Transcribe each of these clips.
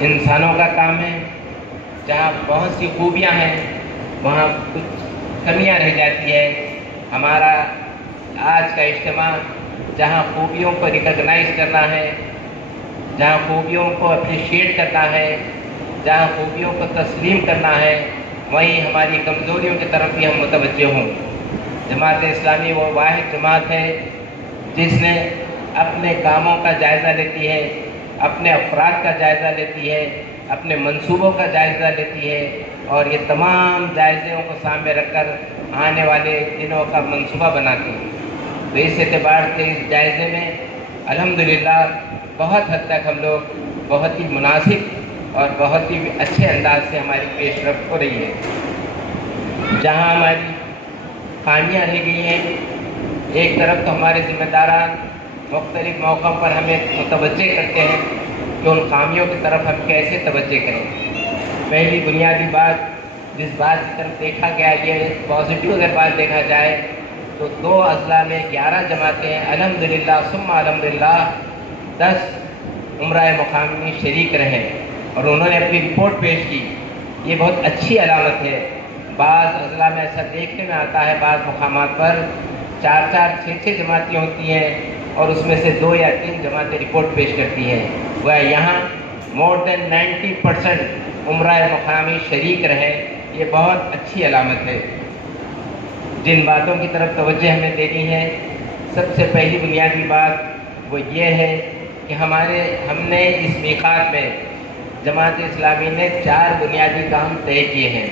انسانوں کا کام ہے. جہاں بہت سی خوبیاں ہیں وہاں کچھ کمیاں رہ جاتی ہے. ہمارا آج کا اجتماع جہاں خوبیوں کو ریکگنائز کرنا ہے، جہاں خوبیوں کو اپریشیٹ کرنا ہے، جہاں خوبیوں کو تسلیم کرنا ہے، وہیں ہماری کمزوریوں کی طرف بھی ہم متوجہ ہوں. جماعت اسلامی وہ واحد جماعت ہے جس نے اپنے کاموں کا جائزہ لیتی ہے، اپنے افراد کا جائزہ لیتی ہے، اپنے منصوبوں کا جائزہ لیتی ہے، اور یہ تمام جائزوں کو سامنے رکھ کر آنے والے دنوں کا منصوبہ بناتی ہے. تو اس اعتبار سے اس جائزے میں الحمدللہ بہت حد تک ہم لوگ بہت ہی مناسب اور بہت ہی اچھے انداز سے ہماری پیش رفت ہو رہی ہے. جہاں ہماری خامیاں رہ گئی ہیں، ایک طرف تو ہمارے ذمہ داران مختلف موقعوں پر ہمیں متوجہ کرتے ہیں کہ ان خامیوں کی طرف ہم کیسے توجہ کریں. پہلی بنیادی بات جس بات کی طرف دیکھا گیا، یہ پازیٹیو اگر بات دیکھا جائے تو 2 اضلاع میں 11 جماعتیں ہیں. الحمدللہ ثم الحمدللہ 10 عمرہ مقامی شریک رہے اور انہوں نے اپنی رپورٹ پیش کی. یہ بہت اچھی علامت ہے. بعض اضلاع میں ایسا دیکھنے میں آتا ہے، بعض مقامات پر 4 6 جماعتیں ہوتی ہیں اور اس میں سے 2 یا 3 جماعتیں رپورٹ پیش کرتی ہیں. وہ یہاں مور دین 90% عمرہ مقامی شریک رہے. یہ بہت اچھی علامت ہے. جن باتوں کی طرف توجہ ہمیں دینی ہے، سب سے پہلی بنیادی بات وہ یہ ہے کہ ہم نے اس میقات میں جماعت اسلامی نے 4 بنیادی کام طے کیے ہیں.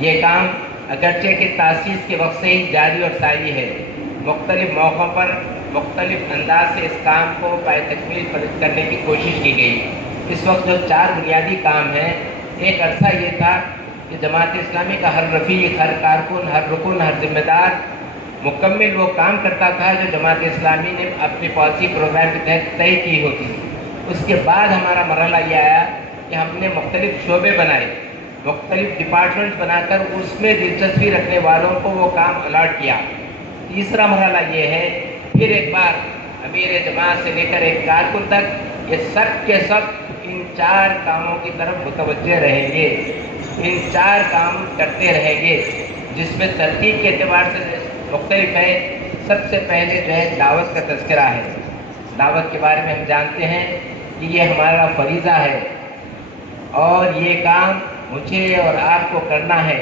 یہ کام اگرچہ کہ تاسیس کے وقت سے ہی جاری اور ساری ہے، مختلف موقعوں پر مختلف انداز سے اس کام کو پائے تکمیل کرنے کی کوشش کی گئی. اس وقت جو 4 بنیادی کام ہیں، ایک عرصہ یہ تھا کہ جماعت اسلامی کا ہر رفیق، ہر کارکن، ہر رکن، ہر ذمہ دار مکمل وہ کام کرتا تھا جو جماعت اسلامی نے اپنی پالیسی پروگرام کے تحت طے کی ہوتی. اس کے بعد ہمارا مرحلہ یہ آیا کہ ہم نے مختلف شعبے بنائے، مختلف ڈپارٹمنٹ بنا کر اس میں دلچسپی رکھنے والوں کو وہ کام الاٹ کیا. تیسرا مرحلہ یہ ہے، پھر ایک بار امیر جماعت سے لے کر ایک کارکن تک یہ سب کے سب ان 4 کاموں کی طرف متوجہ رہیں گے، ان 4 کام کرتے رہیں گے، جس میں ترتیب کے اعتبار سے مختلف ہے. سب سے پہلے جو ہے دعوت کا تذکرہ ہے. دعوت کے بارے میں ہم جانتے ہیں کہ یہ ہمارا فریضہ ہے اور یہ کام مجھے اور آپ کو کرنا ہے.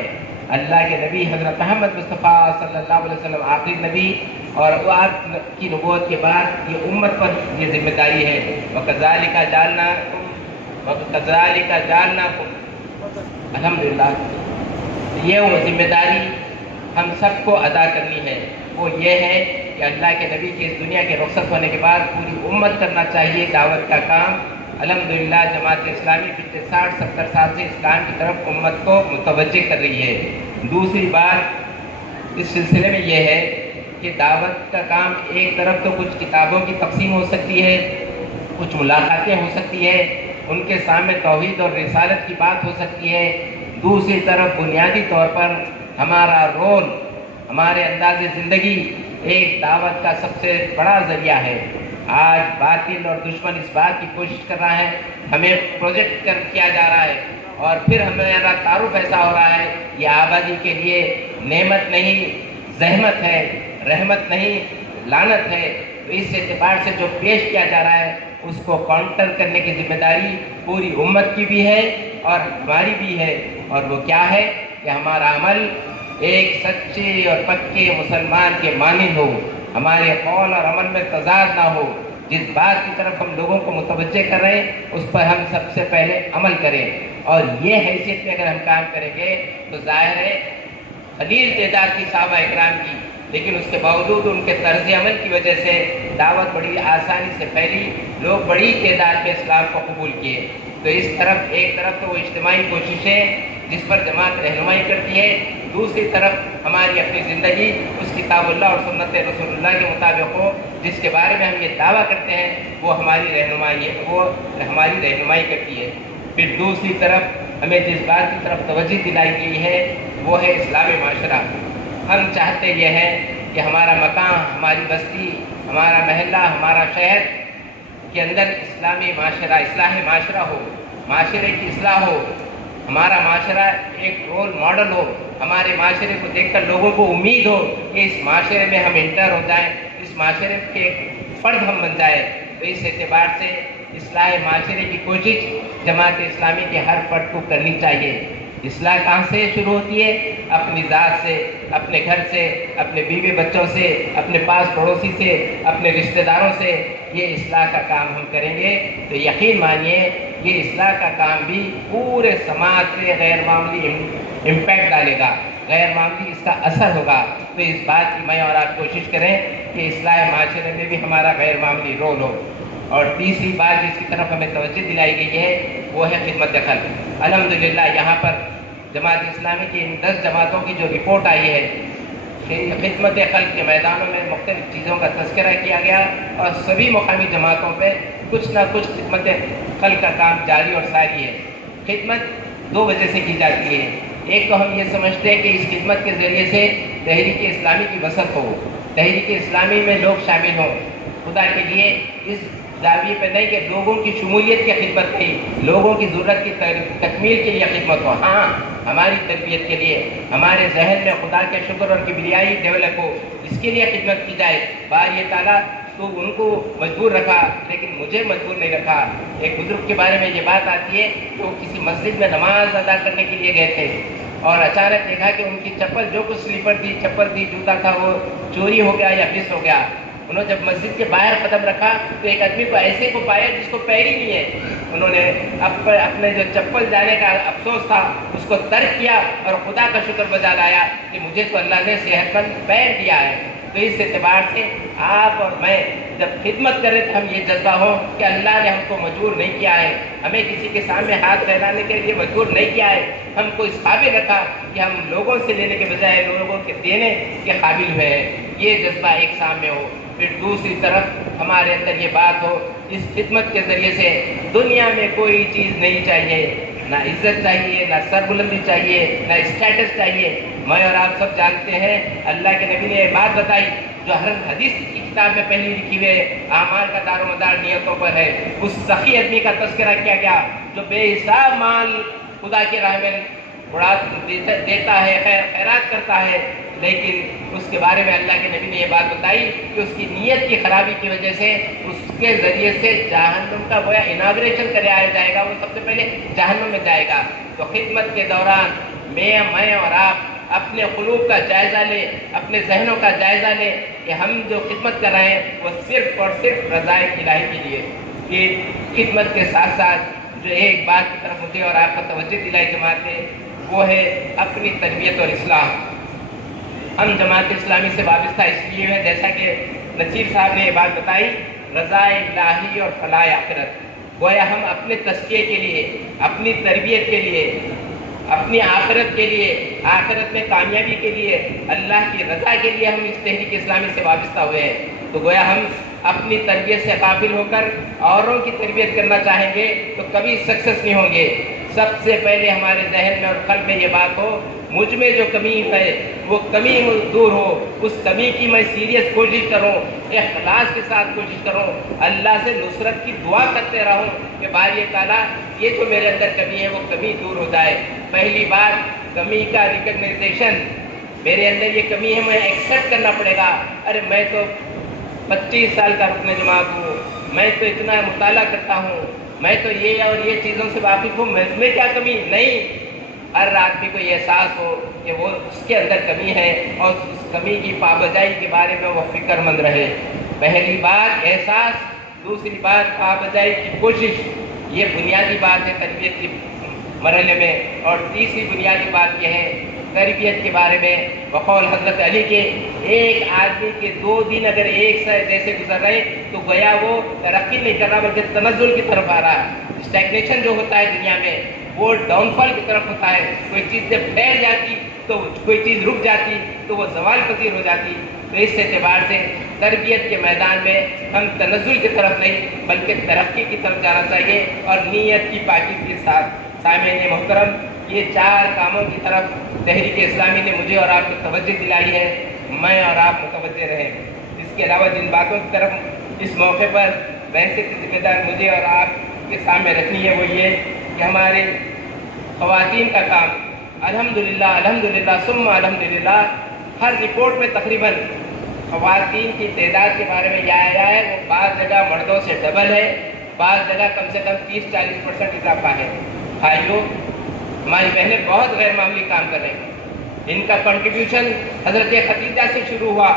اللہ کے نبی حضرت محمد مصطفیٰ صلی اللہ علیہ وسلم آخری نبی، اور آپ کی نبوت کے بعد یہ امت پر یہ ذمہ داری ہے. وَكَذَلِكَ جَعَلْنَاكُمْ الحمدللہ. یہ وہ ذمہ داری ہم سب کو ادا کرنی ہے. وہ یہ ہے کہ اللہ کے نبی کی اس دنیا کے رخصت ہونے کے بعد پوری امت کرنا چاہیے دعوت کا کام. الحمدللہ جماعت اسلامی پچھلے 60-70 سال سے اسلام کی طرف امت کو متوجہ کر رہی ہے. دوسری بات اس سلسلے میں یہ ہے کہ دعوت کا کام ایک طرف تو کچھ کتابوں کی تقسیم ہو سکتی ہے، کچھ ملاقاتیں ہو سکتی ہے، ان کے سامنے توحید اور رسالت کی بات ہو سکتی ہے. دوسری طرف بنیادی طور پر ہمارا رول، ہمارے انداز زندگی ایک دعوت کا سب سے بڑا ذریعہ ہے. آج باطل اور دشمن اس بات کی کوشش کر رہا ہے، ہمیں پروجیکٹ کیا جا رہا ہے اور پھر ہمارا تعارف ایسا ہو رہا ہے یہ آبادی کے لیے نعمت نہیں زحمت ہے، رحمت نہیں لعنت ہے. تو اس اعتبار سے جو پیش کیا جا رہا ہے اس کو کاؤنٹر کرنے کی ذمہ داری پوری امت کی بھی ہے اور ہماری بھی ہے. اور وہ کیا ہے کہ ہمارا عمل ایک سچے اور پکے مسلمان کے مانند ہو، ہمارے قول اور عمل میں تضاد نہ ہو. جس بات کی طرف ہم لوگوں کو متوجہ کر رہے ہیں اس پر ہم سب سے پہلے عمل کریں. اور یہ حیثیت میں اگر ہم کام کریں گے تو ظاہر ہے قلیل تعداد کی صحابہ اکرام کی، لیکن اس کے باوجود ان کے طرز عمل کی وجہ سے دعوت بڑی آسانی سے پھیلی، لوگ بڑی تعداد میں اسلام کو قبول کیے. تو اس طرف ایک طرف تو وہ اجتماعی کوششیں جس پر جماعت رہنمائی کرتی ہے، دوسری طرف ہماری اپنی زندگی اس کتاب اللہ اور سنت رسول اللہ کے مطابق ہو جس کے بارے میں ہم یہ دعویٰ کرتے ہیں، وہ ہماری رہنمائی کرتی ہے. پھر دوسری طرف ہمیں جس بات کی طرف توجہ دلائی گئی ہے وہ ہے اسلامی معاشرہ. ہم چاہتے یہ ہیں کہ ہمارا مکان، ہماری بستی، ہمارا محلہ، ہمارا شہر کے اندر اسلامی معاشرہ، اصلاحی معاشرہ ہو. معاشرے کی اصلاح ہو، ہمارا معاشرہ ایک رول ماڈل ہو، ہمارے معاشرے کو دیکھ کر لوگوں کو امید ہو کہ اس معاشرے میں ہم انٹر ہو جائیں، اس معاشرے کے ایک فرد ہم بن جائیں۔ تو اس اعتبار سے اصلاح معاشرے کی کوشش جماعت اسلامی کے ہر فرد کو کرنی چاہیے۔ اصلاح کہاں سے شروع ہوتی ہے؟ اپنی ذات سے، اپنے گھر سے، اپنے بیوی بچوں سے، اپنے پاس پڑوسی سے، اپنے رشتہ داروں سے۔ یہ اصلاح کا کام ہم کریں گے تو یقین مانیے یہ اصلاح کا کام بھی پورے سماج پہ غیر معمولی امپیکٹ ڈالے گا، غیر معمولی اس کا اثر ہوگا۔ تو اس بات کی میں اور آپ کوشش کریں کہ اصلاح معاشرے میں بھی ہمارا غیر معمولی رول ہو۔ اور تیسری بات جس کی طرف ہمیں توجہ دلائی گئی ہے وہ ہے خدمت خلق۔ الحمدللہ یہاں پر جماعت اسلامی کی ان 10 جماعتوں کی جو رپورٹ آئی ہے، خدمت خلق کے میدانوں میں مختلف چیزوں کا تذکرہ کیا گیا اور سبھی مقامی جماعتوں پہ کچھ نہ کچھ خدمت خلق کا کام جاری اور ساری ہے۔ خدمت 2 وجہ سے کی جاتی ہے۔ ایک تو ہم یہ سمجھتے ہیں کہ اس خدمت کے ذریعے سے تحریک اسلامی کی وسعت ہو، تحریک اسلامی میں لوگ شامل ہوں، خدا کے لیے اس زاویے پہ نہیں کہ لوگوں کی شمولیت کی خدمت نہیں، لوگوں کی ضرورت کی تکمیل کے لیے خدمت ہو، ہاں ہماری تربیت کے لیے، ہمارے ذہن میں خدا کے شکر اور کبریائی ڈیولپ ہو، اس کے لیے خدمت کی جائے۔ بار یہ تعالیٰ تو ان کو مجبور رکھا لیکن مجھے مجبور نہیں رکھا۔ ایک بزرگ کے بارے میں یہ بات آتی ہے کہ وہ کسی مسجد میں نماز ادا کرنے کے لیے گئے تھے اور اچانک دیکھا کہ ان کی چپل، جو کچھ سلیپر تھی، چپل تھی، جوتا تھا، وہ چوری ہو گیا یا مس ہو گیا۔ انہوں نے جب مسجد کے باہر قدم رکھا تو ایک آدمی کو ایسے کو پایا جس کو پیر ہی نہیں ہے۔ انہوں نے اپنے جو چپل جانے کا افسوس تھا اس کو ترک کیا اور خدا کا شکر بجا لایا کہ مجھے تو اللہ نے صحت مند پیر دیا ہے۔ تو اس اعتبار سے آپ اور میں جب خدمت کریں تو ہم یہ جذبہ ہو کہ اللہ نے ہم کو مجبور نہیں کیا ہے، ہمیں کسی کے سامنے ہاتھ پھیلانے کے لیے مجبور نہیں کیا ہے، ہم کو اس قابل رکھا کہ ہم لوگوں سے لینے کے بجائے لوگوں کے دینے کے قابل ہوئے ہیں۔ یہ جذبہ ایک سامنے ہو، پھر دوسری طرف ہمارے اندر یہ بات ہو اس خدمت کے ذریعے سے دنیا میں کوئی چیز نہیں چاہیے، نہ عزت چاہیے، نہ سربلندی چاہیے، نہ اسٹیٹس چاہیے۔ میں اور آپ سب جانتے ہیں اللہ کے نبی نے یہ بات بتائی جو ہر حدیث کی کتاب میں پہلی لکھی ہوئے اعمال کا دار و مدار نیتوں پر ہے۔ اس سخی آدمی کا تذکرہ کیا گیا جو بے حساب مال خدا کی راہ میں دیتا ہے، خیرات کرتا ہے، لیکن اس کے بارے میں اللہ کے نبی نے یہ بات بتائی کہ اس کی نیت کی خرابی کی وجہ سے اس کے ذریعے سے جہنم کا گویا اناگریشن کرایا جائے گا، وہ سب سے پہلے جہنم میں جائے گا۔ تو خدمت کے دوران میں اور آپ اپنے قلوب کا جائزہ لیں، اپنے ذہنوں کا جائزہ لیں کہ ہم جو خدمت کر رہے ہیں وہ صرف اور صرف رضائے الہی کے لیے۔ کہ خدمت کے ساتھ ساتھ جو ایک بات کی طرف مجھے اور آپ کا توجہ دلائی جماعت ہے وہ ہے اپنی تربیت اور اصلاح۔ ہم جماعت اسلامی سے وابستہ اس لیے ہیں جیسا کہ نصیر صاحب نے یہ بات بتائی، رضائے الہی اور فلاح آخرت۔ گویا ہم اپنے تزکیے کے لیے، اپنی تربیت کے لیے، اپنی آخرت کے لیے، آخرت میں کامیابی کے لیے، اللہ کی رضا کے لیے ہم اس تحریک اسلامی سے وابستہ ہوئے ہیں۔ تو گویا ہم اپنی تربیت سے غافل ہو کر اوروں کی تربیت کرنا چاہیں گے تو کبھی سکسیس نہیں ہوں گے۔ سب سے پہلے ہمارے ذہن میں اور قلب میں یہ بات ہو مجھ میں جو کمی ہے وہ کمی دور ہو، اس کمی کی میں سیریس کوشش کروں، اخلاص کے ساتھ کوشش کروں، اللہ سے نصرت کی دعا کرتے رہوں کہ باری تعالیٰ یہ جو میرے اندر کمی ہے وہ کمی دور ہو جائے۔ پہلی بات کمی کا ریکگنائزیشن، میرے اندر یہ کمی ہے، میں ایکسیپٹ کرنا پڑے گا۔ ارے میں تو 25 سال کا رکن جماعت ہوں، میں تو اتنا مطالعہ کرتا ہوں، میں تو یہ اور یہ چیزوں سے واقف ہوں، میں کیا کمی نہیں۔ ہر آدمی کو یہ احساس ہو کہ وہ اس کے اندر کمی ہے اور اس کمی کی پابجائی کے بارے میں وہ فکر مند رہے۔ پہلی بات احساس، دوسری بات پابجائی کی کوشش، یہ بنیادی بات ہے تربیت کی مرحلے میں۔ اور تیسری بنیادی بات یہ ہے تربیت کے بارے میں بقول حضرت علی کے ایک آدمی کے 2 دن اگر ایک سے جیسے گزر رہے تو گویا وہ ترقی نہیں کر رہا بلکہ تنزل کی طرف آ رہا ہے۔ اسٹیگنیشن جو ہوتا ہے دنیا میں وہ ڈاؤن فال کی طرف ہوتا ہے۔ کوئی چیز جب ٹھہر جاتی تو کوئی چیز رک جاتی تو وہ زوال پذیر ہو جاتی۔ تو اس اعتبار سے تربیت کے میدان میں ہم تنزل کی طرف نہیں بلکہ ترقی کی طرف جانا چاہیے اور نیت کی پاکیزگی کے ساتھ۔ سامعین محترم، یہ 4 کاموں کی طرف تحریک اسلامی نے مجھے اور آپ کو توجہ دلائی ہے، میں اور آپ متوجہ رہیں۔ اس کے علاوہ جن باتوں کی طرف اس موقع پر ویسے کی ذمہ دار مجھے اور آپ کے سامنے رکھنی ہے وہ یہ کہ ہمارے خواتین کا کام الحمدللہ الحمدللہ ثم الحمدللہ ہر رپورٹ میں تقریباً خواتین کی تعداد کے بارے میں یہ آیا ہے وہ بعض جگہ مردوں سے ڈبل ہے، بعض جگہ کم سے کم 30-40% اضافہ ہے۔ بھائیوں، ہماری بہنیں بہت غیر معمولی کام کر رہے ہیں۔ ان کا کنٹریبیوشن حضرت خدیجہ سے شروع ہوا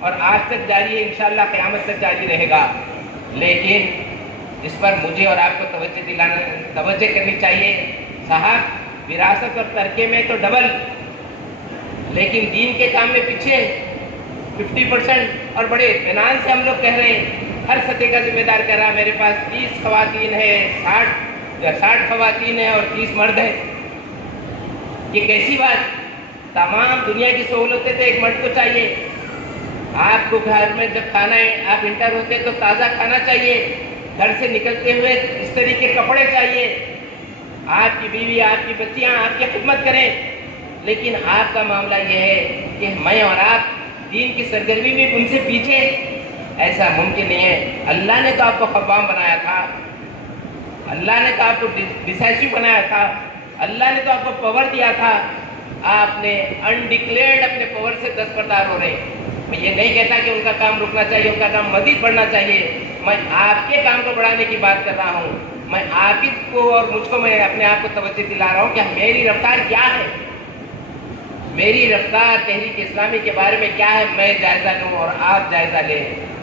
اور آج تک جاری ہے، انشاءاللہ قیامت تک جاری رہے گا، لیکن اس پر مجھے اور آپ کو توجہ کرنی چاہیے۔ صاحب، وراثت اور ترکے میں تو ڈبل، لیکن دین کے کام میں پیچھے 50%، اور بڑے اطمینان سے ہم لوگ کہہ رہے ہیں، ہر سطح کا ذمہ دار کہہ رہا ہے میرے پاس 30 خواتین ہے، 60 خواتین ہیں اور 30 مرد ہیں۔ یہ کیسی بات؟ تمام دنیا کی سہولتیں تو ایک مرد کو چاہیے۔ آپ کو گھر میں جب کھانا ہے، آپ انٹر ہوتے تو تازہ کھانا چاہیے، گھر سے نکلتے ہوئے اس طریقے کے کپڑے چاہیے، آپ کی بیوی آپ کی بچیاں آپ کی خدمت کریں، لیکن آپ کا معاملہ یہ ہے کہ میں اور آپ دین کی سرگرمی میں ان سے پیچھے، ایسا ممکن نہیں ہے۔ اللہ نے تو آپ کو قوام بنایا تھا، اللہ نے تو آپ کو ڈیسائسو بنایا تھا، اللہ نے تو آپ کو پاور دیا تھا، آپ نے انڈکلیئرڈ اپنے پاور سے دستبردار ہو رہے ہیں۔ میں یہ نہیں کہتا کہ ان کا کام رکنا چاہیے، ان کا کام مزید بڑھنا چاہیے، میں آپ کے کام کو بڑھانے کی بات کر رہا ہوں۔ میں آپ کو اور مجھ کو، میں اپنے آپ کو توجہ دلا رہا ہوں کہ میری رفتار کیا ہے، میری رفتار تحریک اسلامی کے بارے میں کیا ہے، میں جائزہ لوں اور آپ جائزہ لیں۔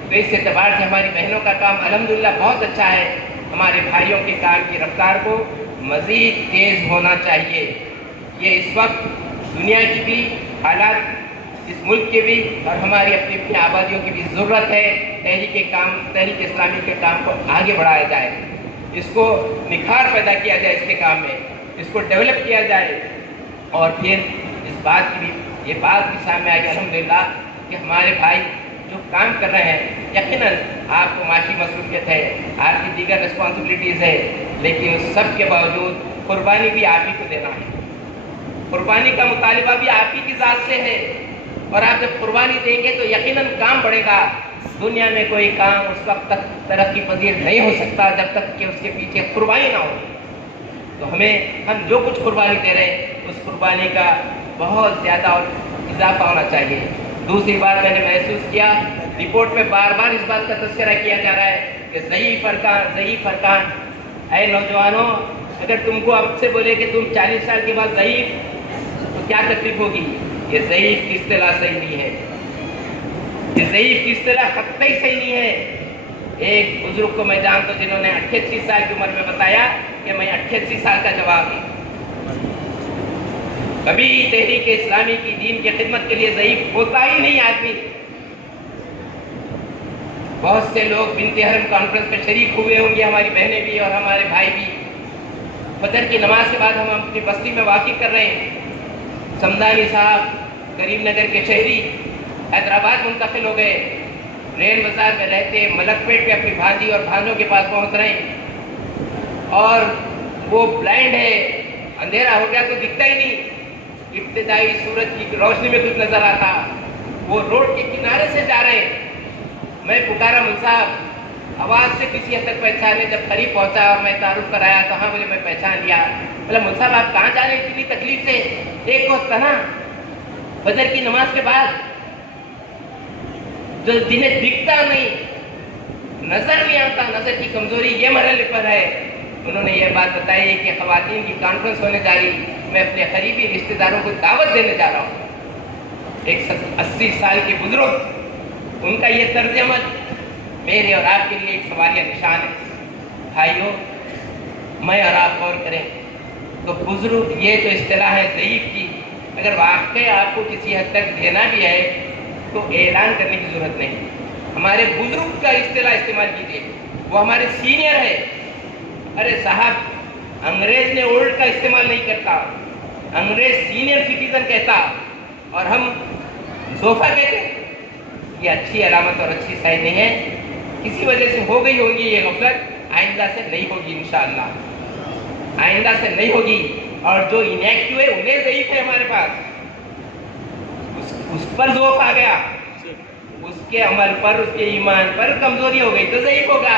تو اس اعتبار سے ہماری بہنوں کا کام الحمدللہ بہت اچھا ہے، ہمارے بھائیوں کے کام کی رفتار کو مزید تیز ہونا چاہیے۔ یہ اس وقت دنیا کی بھی حالات، اس ملک کے بھی اور ہماری اپنی اپنی آبادیوں کی بھی ضرورت ہے، تحریک اسلامی کے کام کو آگے بڑھایا جائے، اس کو نکھار پیدا کیا جائے، اس کے کام میں اس کو ڈیولپ کیا جائے، اور پھر اس بات کی بھی یہ بات بھی سامنے آئے گی الحمدللہ کہ ہمارے بھائی جو کام کر رہے ہیں، یقیناً آپ کو معاشی مصروفیت ہے، آپ کی دیگر رسپانسبلٹیز ہے، لیکن اس سب کے باوجود قربانی بھی آپ ہی کو دینا ہے، قربانی کا مطالبہ بھی آپ ہی کی ذات سے ہے، اور آپ جب قربانی دیں گے تو یقیناً کام بڑھے گا۔ دنیا میں کوئی کام اس وقت تک ترقی پذیر نہیں ہو سکتا جب تک کہ اس کے پیچھے قربانی نہ ہو۔ تو ہم جو کچھ قربانی دے رہے ہیں اس قربانی کا بہت زیادہ اور اضافہ ہونا چاہیے۔ دوسری بات میں نے محسوس کیا، رپورٹ میں بار بار اس بات کا تذکرہ کیا جا رہا ہے کہ ضعیف ارکان۔ اے نوجوانوں، اگر تم کو اب سے بولے کہ تم 40 سال کے بعد ضعیف، تو کیا تکلیف ہوگی؟ یہ ضعیف کی اصطلاح صحیح نہیں ہے، یہ ضعیف کی اصطلاح قطعی صحیح نہیں ہے۔ ایک بزرگ کو میں جانتا ہوں جنہوں نے 88 سال کی عمر میں بتایا کہ میں 88 سال کا جواب ہوں۔ کبھی تحریک اسلامی کی دین کی خدمت کے لیے ضعیف ہوتا ہی نہیں آدمی۔ بہت سے لوگ بنت حرم کانفرنس میں شریک ہوئے ہوں گے، ہماری بہنیں بھی اور ہمارے بھائی بھی۔ فجر کی نماز کے بعد ہم اپنی بستی میں واقف کر رہے ہیں، سمدانی صاحب کریم نگر کے شہری حیدرآباد منتقل ہو گئے، رین بازار میں رہتے ملک پیٹ پہ اپنی بھاجی اور بھانجوں کے پاس پہنچ رہے ہیں، اور وہ بلائنڈ ہے، اندھیرا ہو گیا تو دکھتا ہی نہیں، ابتدائی سورج کی روشنی میں کچھ نظر آتا، وہ روڈ کے کنارے سے جا رہے ہیں۔ میں پکارا مل صاحب، آواز سے کسی حد تک پہچانے، جب قریب پہنچا اور میں تعارف کرایا تو ہاں بولے میں پہچان لیا۔ بولا مل صاحب آپ کہاں جا رہے ہیں اتنی تکلیف سے؟ ایک وقت تھا نا فجر کی نماز کے بعد جو جنہیں دکھتا نہیں، نظر نہیں آتا، نظر کی کمزوری یہ مرحلے پر ہے، انہوں نے یہ بات بتائی کہ خواتین کی کانفرنس ہونے جا رہی، میں اپنے قریبی رشتہ داروں کو دعوت دینے جا رہا ہوں۔ ایک 80 سال کے بزرگ، ان کا یہ طرز عمل میرے اور آپ کے لیے ایک سوالیہ نشان ہے۔ بھائیوں، میں اور آپ غور کریں تو بزرگ، یہ تو اصطلاح ہے ضعیف کی، اگر واقعی آپ کو کسی حد تک دینا بھی ہے تو اعلان کرنے کی ضرورت نہیں، ہمارے بزرگ کا اصطلاح استعمال کیجیے، وہ ہمارے سینئر ہے۔ ارے صاحب، انگریز نے اولڈ کا استعمال نہیں کرتا، انگریز سینئر سٹیزن کہتا اور ہم صوفہ کہتے ہیں۔ یہ اچھی علامت اور اچھی سائن نہیں ہے، کسی وجہ سے ہو گئی ہوگی یہ غفلت، آئندہ سے نہیں ہوگی انشاءاللہ، آئندہ سے نہیں ہوگی۔ اور جو انیکٹیو ہے انہیں ضعیف ہے ہمارے پاس، اس پر ذوق آ گیا، اس کے عمل پر، اس کے ایمان پر کمزوری ہو گئی تو ضعیف ہوگا۔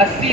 80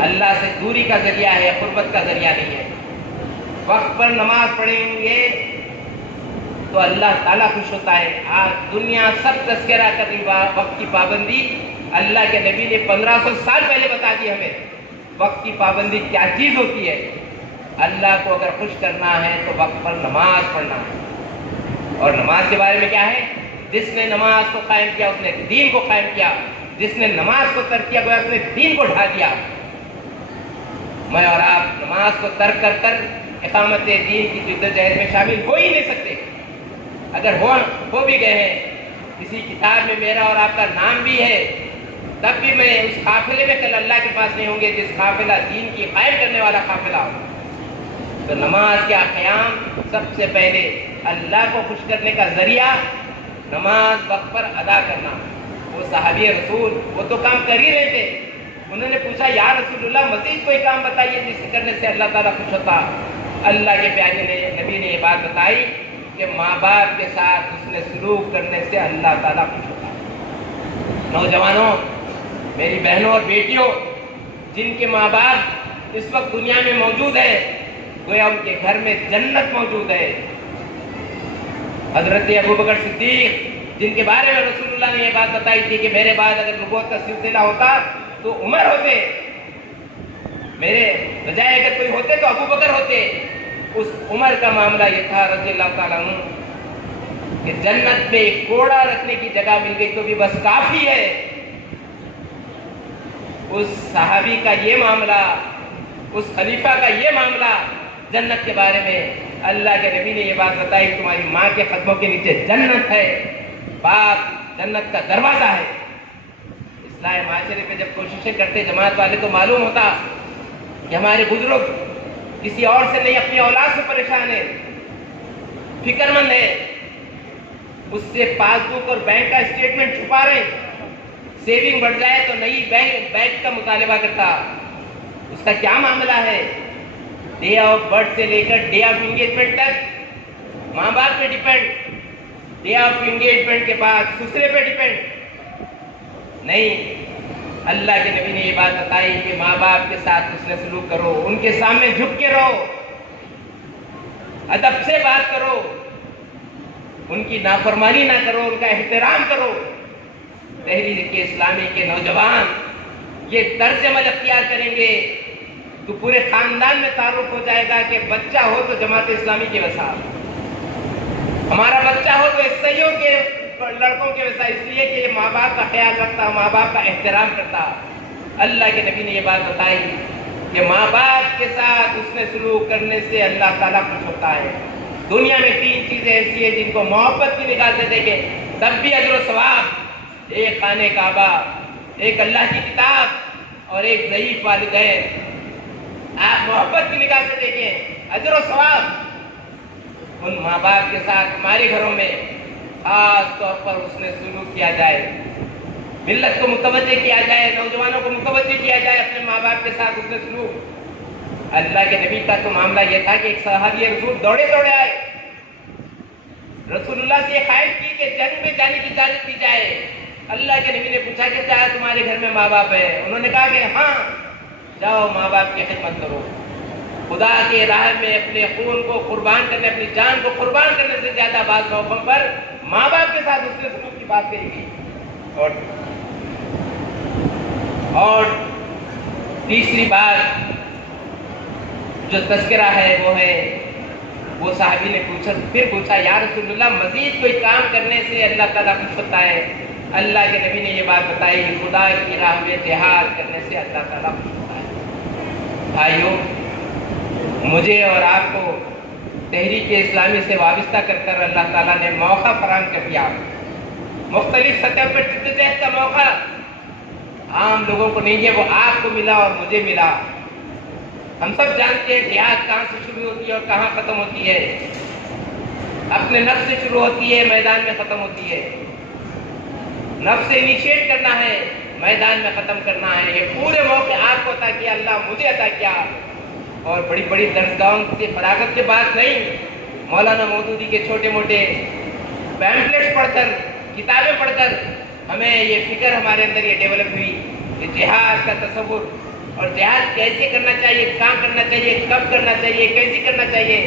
اللہ سے دوری کا ذریعہ ہے، قربت کا ذریعہ نہیں ہے۔ وقت پر نماز پڑھیں گے تو اللہ تعالیٰ خوش ہوتا ہے۔ آج دنیا سب تذکرہ کر رہی وقت کی پابندی، اللہ کے نبی نے 1500 سال پہلے بتا دی ہمیں وقت کی پابندی کیا چیز ہوتی ہے۔ اللہ کو اگر خوش کرنا ہے تو وقت پر نماز پڑھنا ہے۔ اور نماز کے بارے میں کیا ہے؟ جس نے نماز کو قائم کیا اس نے دین کو قائم کیا، جس نے نماز کو ترک کیا اس نے دین کو ڈھا دیا۔ میں اور آپ نماز کو ترک کر کر اقامت دین کی جدوجہد میں شامل ہو ہی نہیں سکتے۔ اگر ہو بھی گئے ہیں، کسی کتاب میں میرا اور آپ کا نام بھی ہے، تب بھی میں اس قافلے میں کل اللہ کے پاس نہیں ہوں گے جس قافلہ دین کی قائم کرنے والا قافلہ ہو۔ تو نماز کا قیام سب سے پہلے اللہ کو خوش کرنے کا ذریعہ نماز وقت پر ادا کرنا۔ وہ صحابی رسول وہ تو کام کر ہی رہے تھے، انہوں نے پوچھا یا رسول اللہ مزید کوئی کام بتائیے جس سے کرنے سے اللہ تعالیٰ خوش ہوتا۔ اللہ کے پیارے نبی نے یہ بات بتائی کہ ماں باپ کے ساتھ اس نے سلوک کرنے سے اللہ تعالیٰ خوش ہوتا ہے۔ نوجوانوں، میری بہنوں اور بیٹیوں، جن کے ماں باپ اس وقت دنیا میں موجود ہیں، گویا ان کے گھر میں جنت موجود ہے۔ حضرت ابوبکر صدیق، جن کے بارے میں رسول اللہ نے یہ بات بتائی تھی کہ میرے بعد اگر نبوت کا سلسلہ ہوتا تو عمر ہوتے، میرے بجائے اگر کوئی ہوتے تو ابوبکر ہوتے۔ اس عمر کا معاملہ یہ تھا رضی اللہ تعالیٰ عنہ کہ جنت میں ایک کوڑا رکھنے کی جگہ مل گئی تو بھی بس کافی ہے۔ اس صحابی کا یہ معاملہ، اس خلیفہ کا یہ معاملہ، جنت کے بارے میں اللہ کے نبی نے یہ بات بتائی تمہاری ماں کے قدموں کے نیچے جنت ہے، باپ جنت کا دروازہ ہے۔ اصلاح معاشرے پہ جب کوششیں کرتے جماعت والے تو معلوم ہوتا کہ ہمارے بزرگ کسی اور سے نہیں اپنی اولاد سے پریشان ہے، فکر مند ہے، اس سے پاس بک اور بینک کا اسٹیٹمنٹ چھپا رہے، سیونگ بڑھ جائے تو نئی بینک کا مطالبہ کرتا۔ اس کا کیا معاملہ ہے؟ ڈے آف برتھ سے لے کر ڈے آف انگیجمنٹ تک ماں باپ پہ ڈیپینڈ، ڈے آف انگیجمنٹ کے بعد دوسرے پہ ڈیپینڈ نہیں۔ اللہ کے نبی نے یہ بات بتائی کہ ماں باپ کے ساتھ حسن سلوک کرو، ان کے سامنے جھک کے رہو، ادب سے بات کرو، ان کی نافرمانی نہ کرو، ان کا احترام کرو۔ تحریک اسلامی کے نوجوان یہ طرز عمل اختیار کریں گے تو پورے خاندان میں تعارف ہو جائے گا کہ بچہ ہو تو جماعت اسلامی کے وسا، ہمارا بچہ ہو تو عیسائیوں کے لڑکوں کے ویسا، اس لیے کہ یہ ماں باپ کا خیال رکھتا، ماں باپ کا احترام کرتا۔ اللہ کے نبی نے یہ بات بتائی کہ ماں باپ کے ساتھ اس نے سلوک کرنے سے اللہ تعالیٰ خوش ہوتا ہے۔ دنیا میں 3 چیزیں ایسی ہیں جن کو محبت کی نگاہ سے دیکھیں تب بھی اجر و ثواب، ایک خانہ کعبہ، ایک اللہ کی کتاب اور ایک ضعیف والدین۔ آپ محبت کی نگاہ سے دیکھیں، اجر و ثواب ان ماں باپ کے ساتھ ہمارے گھروں میں خاص طور پر اس نے سلوک کیا جائے، ملت کو متوجہ کیا جائے، نوجوانوں کو متوجہ کیا جائے اپنے ماں باپ کے ساتھ اس نے سلوک۔ اللہ کے نبی کا تو معاملہ یہ تھا کہ ایک صحابی رسول دوڑے آئے، رسول اللہ سے یہ خواہش کی کہ جنگ میں جانے کی اجازت دی جائے۔ اللہ کے نبی نے پوچھا کہ کیا تمہارے گھر میں ماں باپ ہے؟ انہوں نے کہا کہ ہاں، جاؤ ماں باپ کی خدمت کرو۔ خدا کے راہ میں اپنے خون کو قربان کرنے، اپنی جان کو قربان کرنے سے زیادہ بعض موقعوں پر ماں باپ کے ساتھ اس نے سلوک کی بات کہی گئی۔ اور تیسری بات جو تذکرہ ہے وہ صحابی نے پوچھا یا رسول اللہ مزید کوئی کام کرنے سے اللہ تعالیٰ خوش ہوتا ہے؟ اللہ کے نبی نے یہ بات بتائی خدا کی راہ میں جہاد کرنے سے اللہ تعالیٰ خوش ہوتا ہے۔ بھائیوں، مجھے اور آپ کو تحریک اسلامی سے وابستہ کر اللہ تعالیٰ نے موقع فراہم کر دیا، مختلف سطح پر جدوجہد کا موقع عام لوگوں کو نہیں ہے، وہ آپ کو ملا اور مجھے ملا۔ ہم سب جانتے ہیں جہاد کہاں سے شروع ہوتی ہے اور کہاں ختم ہوتی ہے، اپنے نفس سے شروع ہوتی ہے، میدان میں ختم ہوتی ہے۔ نفس سے انیشیٹ کرنا ہے، میدان میں ختم کرنا ہے۔ یہ پورے موقع آپ کو عطا کیا، اللہ مجھے عطا کیا، اور بڑی بڑی درسگاہوں سے فراغت کے بات نہیں، مولانا مودودی کے چھوٹے موٹے پیمفلیٹس پڑھ کر، کتابیں پڑھ کر ہمیں یہ فکر ہمارے اندر یہ ڈیولپ ہوئی کہ جہاد کا تصور اور جہاد کیسے کرنا چاہیے، کہاں کرنا چاہیے، کب کرنا چاہیے، کیسے کرنا چاہیے،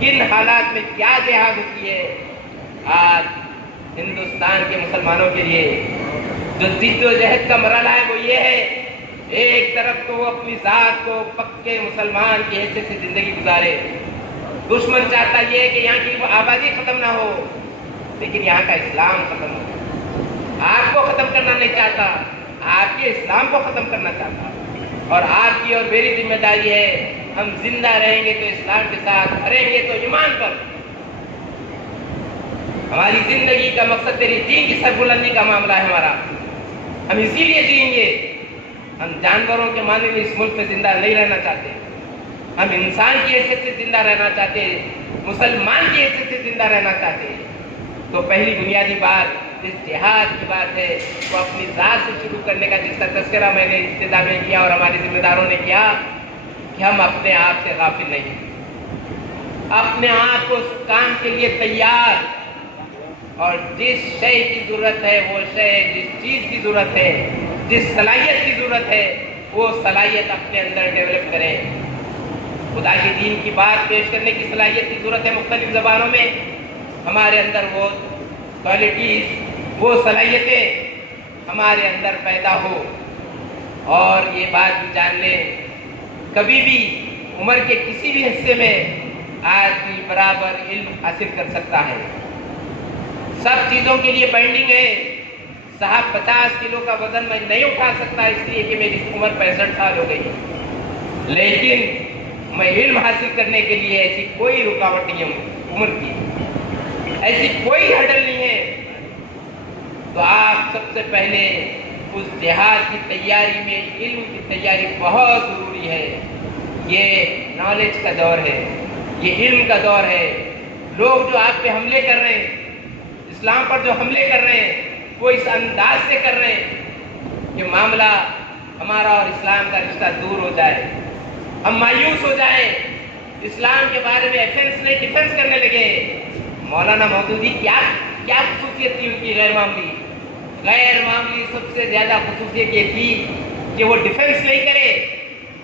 کن حالات میں کیا جہاد ہوتی ہے۔ آج ہندوستان کے مسلمانوں کے لیے جو جد و جہد کا مرحلہ ہے وہ یہ ہے، ایک طرف تو وہ اپنی ذات کو پکے مسلمان کی حیثیت سے زندگی گزارے، دشمن چاہتا یہ ہے کہ یہاں کی وہ آبادی ختم نہ ہو، لیکن یہاں کا اسلام ختم ہو۔ آپ کو ختم کرنا نہیں چاہتا، آپ کے اسلام کو ختم کرنا چاہتا، اور آپ کی اور میری ذمہ داری ہے، ہم زندہ رہیں گے تو اسلام کے ساتھ، مریں گے تو ایمان پر۔ ہماری زندگی کا مقصد تیری دین کی سربلندی کا معاملہ ہے ہمارا، ہم اسی لیے جئیں گے۔ ہم جانوروں کے مانند اس ملک میں زندہ نہیں رہنا چاہتے، ہم انسان کی حیثیت سے زندہ رہنا چاہتے، مسلمان کی حیثیت سے زندہ رہنا چاہتے۔ تو پہلی بنیادی بات جس جہاد کی بات ہے وہ اپنی ذات سے شروع کرنے کا، جس کا تذکرہ میں نے ابتدا میں کیا اور ہمارے ذمہ داروں نے کیا، کہ ہم اپنے آپ سے غافل نہیں، اپنے آپ کو اس کام کے لیے تیار، اور جس شے کی ضرورت ہے، وہ شے، جس چیز کی ضرورت ہے، جس صلاحیت کی ضرورت ہے، وہ صلاحیت اپنے اندر ڈیولپ کریں۔ خدا کے دین کی بات پیش کرنے کی صلاحیت کی ضرورت ہے مختلف زبانوں میں، ہمارے اندر وہ کوالٹیز، وہ صلاحیتیں ہمارے اندر پیدا ہو، اور یہ بات بھی جان لیں، کبھی بھی عمر کے کسی بھی حصے میں آدمی برابر علم حاصل کر سکتا ہے۔ سب چیزوں کے لیے بینڈنگ ہے۔ صاحب 50 کلو کا وزن میں نہیں اٹھا سکتا اس لیے کہ میری عمر 65 سال ہو گئی، لیکن میں علم حاصل کرنے کے لیے ایسی کوئی رکاوٹ نہیں ہے، عمر کی ایسی کوئی ہڈل نہیں ہے۔ تو آپ سب سے پہلے اس جہاد کی تیاری میں علم کی تیاری بہت ضروری ہے۔ یہ نالج کا دور ہے، یہ علم کا دور ہے۔ لوگ جو آپ پہ حملے کر رہے ہیں، اسلام پر جو حملے کر رہے ہیں، وہ اس انداز سے کر رہے ہیں کہ معاملہ ہمارا اور اسلام کا رشتہ دور ہو جائے، ہم مایوس ہو جائیں، اسلام کے بارے میں ایفنس نہیں ڈیفنس کرنے لگے۔ مولانا مودودی کیا خصوصیت تھی ان کی غیر معمولی سب سے زیادہ خصوصیت یہ تھی کہ وہ ڈیفنس نہیں کرے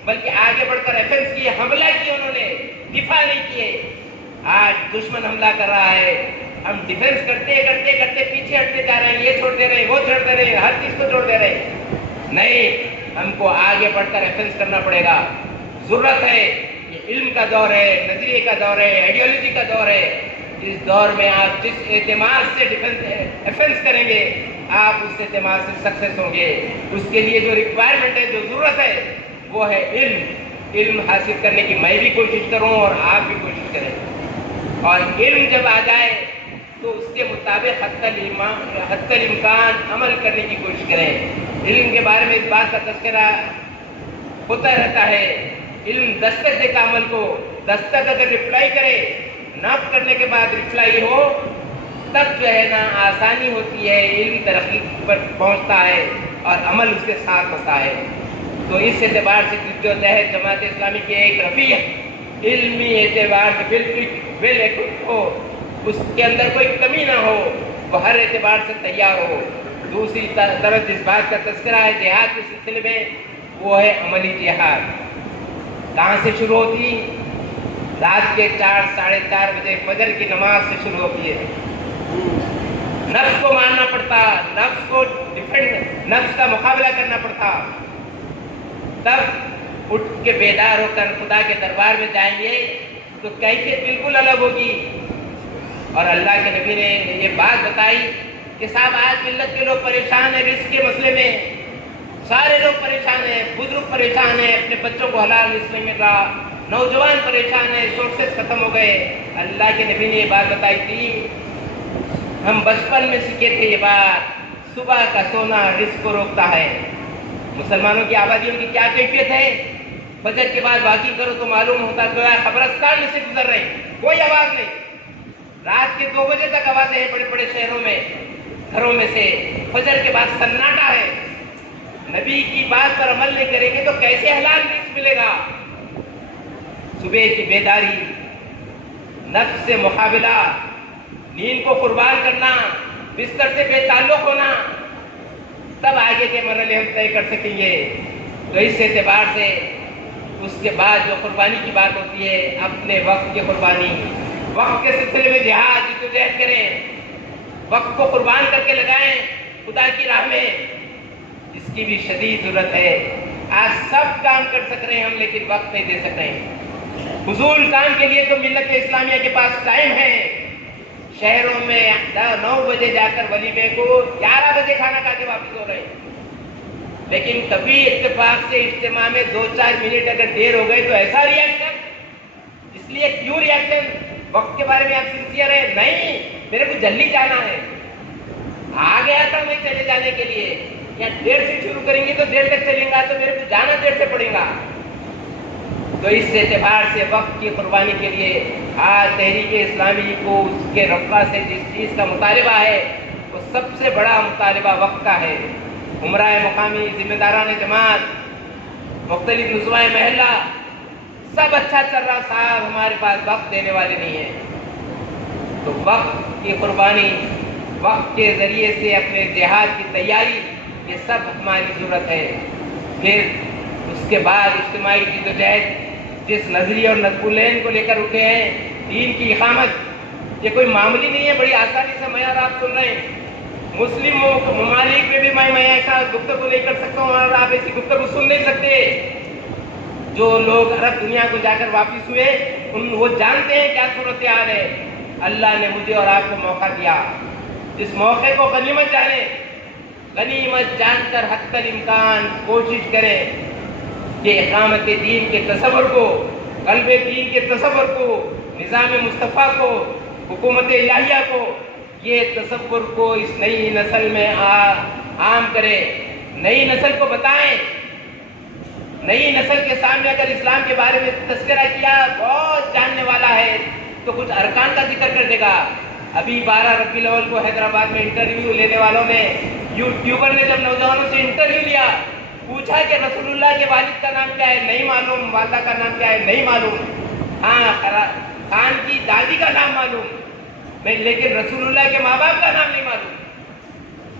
بلکہ آگے بڑھ کر ایفنس کیے، حملہ کیا انہوں نے، دفاع نہیں کیے۔ آج دشمن حملہ کر رہا ہے، ہم ڈیفنس کرتے کرتے پیچھے ہٹتے جا رہے ہیں، یہ چھوڑ دے رہے ہیں، وہ چھوڑ دے رہے ہیں، ہر چیز کو چھوڑ دے رہے ہیں۔ نہیں، ہم کو آگے بڑھ کر ایفنس کرنا پڑے گا۔ ضرورت ہے، یہ علم کا دور ہے، نظریے کا دور ہے، آئیڈیالوجی کا دور ہے۔ اس دور میں آپ جس اعتماد سے ایفنس کریں گے، آپ اس اعتماد سے سکسیس ہوں گے۔ اس کے لیے جو ریکوائرمنٹ ہے، جو ضرورت ہے، وہ ہے علم حاصل کرنے کی میں بھی کوشش کروں اور آپ بھی کوشش کریں، اور علم جب آ جائے تو اس کے مطابق حتی الامکان عمل کرنے کی کوشش کریں۔ علم کے بارے میں اس بات کا تذکرہ ہوتا رہتا ہے، علم دستک دیتا عمل کو، دستک اگر رپلائی کرے، ناپ کرنے کے بعد رپلائی ہو، تب جو ہے نا آسانی ہوتی ہے، علم ترقی پر پہنچتا ہے اور عمل اس کے ساتھ ہوتا ہے۔ تو اس اعتبار سے جو تحت جماعت اسلامی کی ایک رفیع علمی اعتبار سے بل ایکٹ ہو، اس کے اندر کوئی کمی نہ ہو، وہ ہر اعتبار سے تیار ہو۔ دوسری طرف جس بات کا تذکرہ ہے جہاد کے سلسلے میں، وہ ہے عملی جہاد۔ کہاں سے شروع ہوتی؟ رات کے 4 ساڑھے 4 بجے فجر کی نماز سے شروع ہوتی ہے۔ نفس کو مارنا پڑتا، نفس کو نفس کا مقابلہ کرنا پڑتا، تب اٹھ کے بیدار ہو کر خدا کے دربار میں جائیں گے تو کیفیت بالکل الگ ہوگی۔ اور اللہ کے نبی نے یہ بات بتائی کہ صاحب آج ملت کے لوگ پریشان ہیں رزق کے مسئلے میں، سارے لوگ پریشان ہیں، بزرگ پریشان ہیں، اپنے بچوں کو حلال رزق نہیں مل رہا، نوجوان پریشان ہیں، سورسز ختم ہو گئے۔ اللہ کے نبی نے یہ بات بتائی تھی، ہم بچپن میں سیکھے تھے یہ بات، صبح کا سونا رزق کو روکتا ہے۔ مسلمانوں کی آبادیوں کی کیا کیفیت ہے؟ فجر کے بعد واقعی کرو تو معلوم ہوتا ہے قبرستان میں سے گزر رہے ہیں، کوئی آواز نہیں۔ رات کے 2 بجے تک آوازیں ہیں بڑے بڑے شہروں میں، گھروں میں سے، فجر کے بعد سناٹا ہے۔ نبی کی بات پر عمل نہیں کریں گے تو کیسے حلال رزق ملے گا؟ صبح کی بیداری، نفس سے مقابلہ، نیند کو قربان کرنا، بستر سے بے تعلق ہونا، تب آگے کے مرحلے ہم طے کر سکیں گے۔ تو اس اعتبار سے اس کے بعد جو قربانی کی بات ہوتی ہے، اپنے وقت کی قربانی، وقت کے سلسلے میں جہاد جدوجہد کریں، وقت کو قربان کر کے لگائیں خدا کی راہ میں، اس کی بھی شدید ضرورت ہے۔ آج سب کام کر سک رہے ہیں ہم، لیکن وقت نہیں دے سک رہے ہیں۔ فضول کام کے لیے تو ملت اسلامیہ کے پاس ٹائم ہے، شہروں میں 9 بجے جا کر ولیمے کو 11 بجے کھانا کھا کے واپس ہو رہے ہیں، لیکن کبھی اتفاق سے اجتماع میں 2-4 منٹ اگر دیر ہو گئے تو ایسا ریاکشن۔ اس لیے کیوں ریاکشن؟ وقت کے بارے میں آپ سنسیئر ہے؟ نہیں، میرے کو جلدی جانا ہے، آ گیا تھا میں چلے جانے کے لیے، یا دیر سے شروع کریں گے تو دیر تک چلیں گا، تو میرے کو جانا دیر سے پڑے گا۔ تو اس اعتبار سے وقت کی قربانی کے لیے آج تحریک اسلامی کو اس کے رفقا سے جس چیز کا مطالبہ ہے وہ سب سے بڑا مطالبہ وقت کا ہے۔ عمرائے مقامی، ذمہ داران جماعت، مختلف نسوائے محلہ، سب اچھا چل رہا، صاحب ہمارے پاس وقت دینے والے نہیں ہیں۔ تو وقت کی قربانی، وقت کے ذریعے سے اپنے جہاد کی تیاری، یہ سب ہماری ضرورت ہے۔ پھر اس کے بعد اجتماعی جدوجہد، جس نظریے اور نظمالعین کو لے کر اٹھے ہیں، دین کی اقامت، یہ کوئی معمولی نہیں ہے، بڑی آسانی سے میں اور آپ سن رہے ہیں۔ مسلم ممالک میں بھی میں ایسا گفتگو نہیں کر سکتا ہوں اور آپ ایسی گفتگو سن نہیں سکتے۔ جو لوگ عرب دنیا کو جا کر واپس ہوئے وہ جانتے ہیں کیا صورتحال ہے۔ اللہ نے مجھے اور آپ کو موقع دیا، اس موقع کو غنیمت جانیں، غنیمت جان کر حتی الامکان کوشش کریں کہ اقامت دین کے تصور کو، قلب دین کے تصور کو، نظام مصطفیٰ کو، حکومت الہیہ کو، یہ تصور کو اس نئی نسل میں عام کرے، نئی نسل کو بتائیں۔ نئی نسل کے سامنے اگر اسلام کے بارے میں تذکرہ کیا، بہت جاننے والا ہے تو کچھ ارکان کا ذکر کر دے گا۔ ابھی 12 ربیع الاول کو حیدرآباد میں انٹرویو لینے والوں میں یوٹیوبر نے جب نوجوانوں سے انٹرویو لیا، پوچھا کہ رسول اللہ کے والد کا نام کیا ہے، نہیں معلوم، والدہ کا نام کیا ہے، نہیں معلوم، ہاں خان کی دادی کا نام معلوم، لیکن رسول اللہ کے ماں باپ کا نام نہیں معلوم۔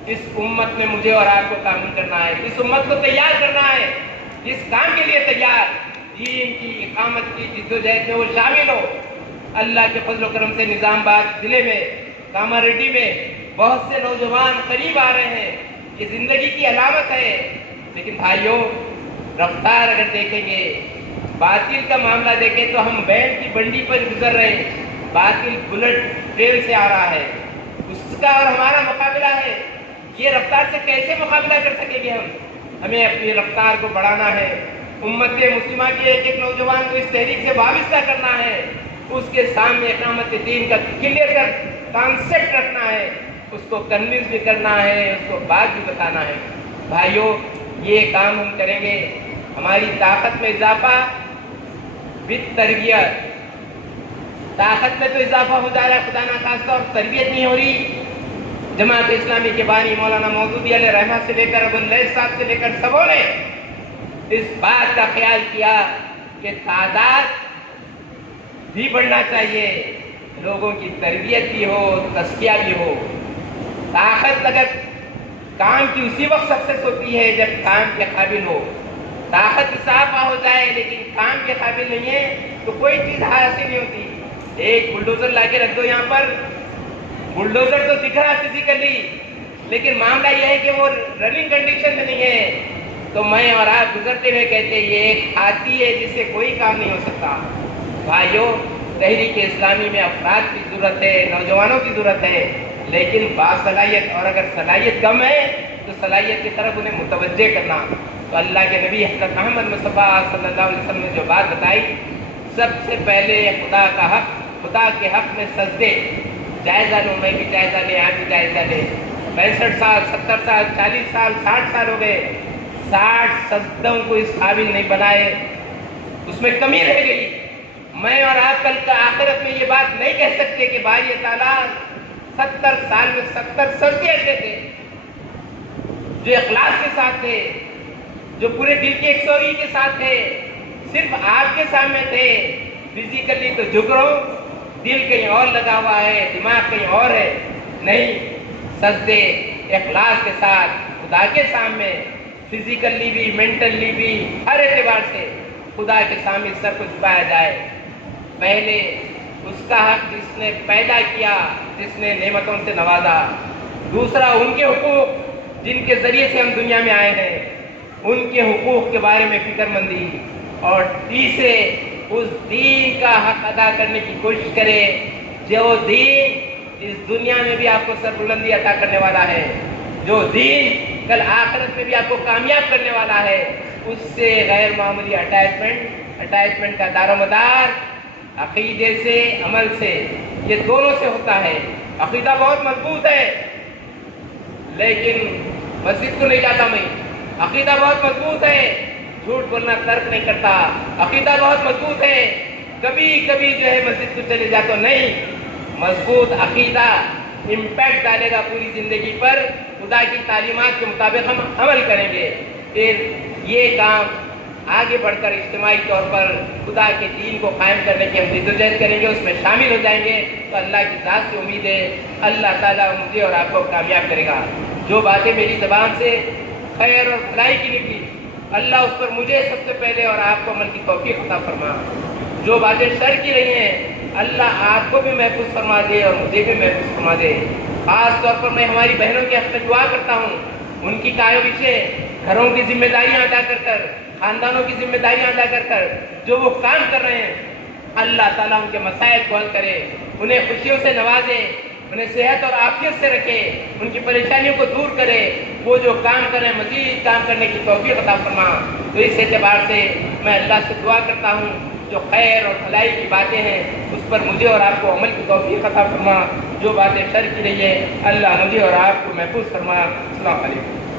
اس امت میں مجھے اور آپ کو کام کرنا ہے، اس امت کو تیار کرنا ہے، جس کام کے لیے تیار، دین کی اقامت کی جدوجہد میں وہ شامل ہو۔ اللہ کے فضل و کرم سے نظام آباد ضلع میں، کاماریڈی میں بہت سے نوجوان قریب آ رہے ہیں، یہ زندگی کی علامت ہے۔ لیکن بھائیوں، رفتار اگر دیکھیں گے، باطل کا معاملہ دیکھیں تو ہم بیل کی بنڈی پر گزر رہے ہیں، باطل بلٹ ٹرین سے آ رہا ہے، اس کا اور ہمارا مقابلہ ہے۔ یہ رفتار سے کیسے مقابلہ کر سکیں گے ہم؟ ہمیں اپنی رفتار کو بڑھانا ہے، امت مسلمہ کے ایک ایک نوجوان کو اس تحریک سے وابستہ کرنا ہے، اس کے سامنے اقامت دین کا کلیئر کانسیپٹ رکھنا ہے، اس کو کنونس بھی کرنا ہے، اس کو بات بھی بتانا ہے۔ بھائیوں، یہ کام ہم کریں گے، ہماری طاقت میں اضافہ تربیت، طاقت میں تو اضافہ ہو جا رہا ہے، خدا نخواستہ، اور تربیت نہیں ہو رہی۔ جماعت اسلامی کے بانی مولانا مودودی علیہ رحمہ سے لے کر ابو اللیث صاحب سے لے کر سبوں نے اس بات کا خیال کیا کہ تعداد بھی بڑھنا چاہیے، لوگوں کی تربیت بھی ہو، تزکیہ بھی ہو۔ طاقت اگر کام کی اسی وقت سکسیس ہوتی ہے جب کام کے قابل ہو، طاقت اضافہ ہو جائے لیکن کام کے قابل نہیں ہے تو کوئی چیز حاصل نہیں ہوتی۔ ایک بلڈوزر لا کے رکھ دو یہاں پر، بلڈوزر تو دکھ رہا فزیکلی، لیکن معاملہ یہ ہے کہ وہ رننگ کنڈیشن میں نہیں ہے، تو میں اور آپ گزرتے ہوئے کہتے ہیں یہ ایک ہاتھی ہے جس سے کوئی کام نہیں ہو سکتا۔ بھائیوں، تحریک اسلامی میں افراد کی ضرورت ہے، نوجوانوں کی ضرورت ہے، لیکن باصلاحیت، اور اگر صلاحیت کم ہے تو صلاحیت کی طرف انہیں متوجہ کرنا۔ تو اللہ کے نبی حضرت محمد مصطفیٰ صلی اللہ علیہ وسلم نے جو بات بتائی، سب سے پہلے خدا کا حق، خدا کے حق میں سجدے، جائزہ لو، میں بھی جائزہ لیں، آپ بھی جائزہ لیں۔ 65 سال، 70 سال، 40 سال، 60 سال ہو گئے، 60 سجدوں کو اس قابل نہیں بنائے، اس میں کمی رہ گئی۔ میں اور آپ کل کا آخرت میں یہ بات نہیں کہہ سکتے کہ باری تعالیٰ 70 سال میں 70 سجدے ایسے تھے جو اخلاص کے ساتھ تھے، جو پورے دل کے 120 کے ساتھ تھے، صرف آپ کے سامنے تھے، فزیکلی تو جھک رہا ہوں، دل کہیں اور لگا ہوا ہے، دماغ کہیں اور ہے۔ نہیں، سجدے اخلاص کے ساتھ خدا کے سامنے فزیکلی بھی، مینٹلی بھی، ہر اعتبار سے خدا کے سامنے سر کو جھکایا جائے۔ پہلے اس کا حق جس نے پیدا کیا، جس نے نعمتوں سے نوازا۔ دوسرا ان کے حقوق جن کے ذریعے سے ہم دنیا میں آئے ہیں، ان کے حقوق کے بارے میں فکر مندی۔ اور تیسرے اس دین کا حق ادا کرنے کی کوشش کرے جو دین اس دنیا میں بھی آپ کو سربلندی عطا کرنے والا ہے، جو دین کل آخرت میں بھی آپ کو کامیاب کرنے والا ہے۔ اس سے غیر معمولی اٹیچمنٹ کا دار و مدار عقیدے سے، عمل سے، یہ دونوں سے ہوتا ہے۔ عقیدہ بہت مضبوط ہے لیکن مسجد کو نہیں جاتا میں، عقیدہ بہت مضبوط ہے، جھوٹ بولنا ترک نہیں کرتا، عقیدہ بہت مضبوط ہے، کبھی کبھی جو ہے مسجد کو چلے جاتا نہیں۔ مضبوط عقیدہ امپیکٹ ڈالے گا پوری زندگی پر، خدا کی تعلیمات کے مطابق ہم عمل کریں گے، پھر یہ کام آگے بڑھ کر اجتماعی طور پر خدا کے دین کو قائم کرنے کی ہم جدوجہد کریں گے، اس میں شامل ہو جائیں گے تو اللہ کی ذات سے امید ہے اللہ تعالیٰ مجھے اور آپ کو کامیاب کرے گا۔ جو باتیں میری زبان سے خیر اور بھلائی کی نکلی، اللہ اس پر مجھے سب سے پہلے اور آپ کو عمل کی توفیق عطا فرما۔ جو باتیں شر کی رہی ہیں اللہ آپ کو بھی محفوظ فرما دے اور مجھے بھی محفوظ فرما دے۔ خاص طور پر میں ہماری بہنوں کے حق میں دعا کرتا ہوں، ان کی کایوشیں، گھروں کی ذمہ داریاں ادا کر کر، خاندانوں کی ذمہ داریاں ادا کر کر جو وہ کام کر رہے ہیں، اللہ تعالیٰ ان کے مسائل کو حل کرے، انہیں خوشیوں سے نوازے، انہیں صحت اور عافیت سے رکھے، ان کی پریشانیوں کو دور کرے، وہ جو کام کریں مزید کام کرنے کی توفیق عطا فرما۔ تو اس اعتبار سے میں اللہ سے دعا کرتا ہوں جو خیر اور بھلائی کی باتیں ہیں اس پر مجھے اور آپ کو عمل کی توفیق عطا فرما، جو باتیں شر کی رہی ہے اللہ مجھے اور آپ کو محفوظ فرما۔ السلام علیکم۔